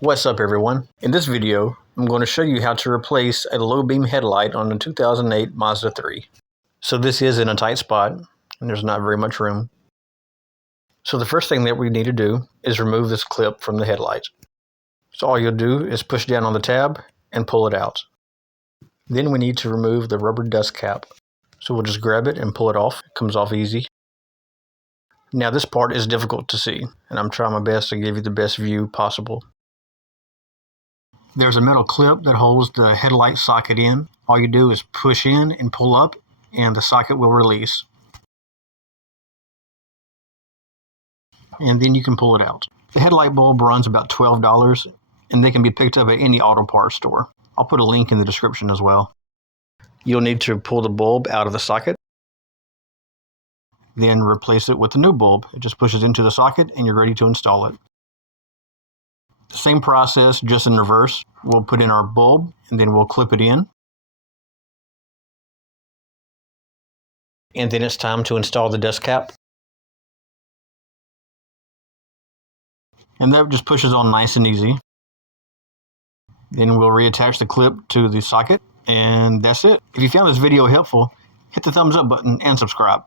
What's up everyone? In this video, I'm going to show you how to replace a low beam headlight on a 2008 Mazda 3. So this is in a tight spot and there's not very much room. So the first thing that we need to do is remove this clip from the headlight. So all you'll do is push down on the tab and pull it out. Then we need to remove the rubber dust cap. So we'll just grab it and pull it off. It comes off easy. Now this part is difficult to see and I'm trying my best to give you the best view possible. There's a metal clip that holds the headlight socket in. All you do is push in and pull up and the socket will release. And then you can pull it out. The headlight bulb runs about $12 and they can be picked up at any auto parts store. I'll put a link in the description as well. You'll need to pull the bulb out of the socket. Then replace it with the new bulb. It just pushes into the socket and you're ready to install it. Same process, just in reverse. We'll put in our bulb and then we'll clip it in. And then it's time to install the dust cap. And that just pushes on nice and easy. Then we'll reattach the clip to the socket and that's it. If you found this video helpful, hit the thumbs up button and subscribe.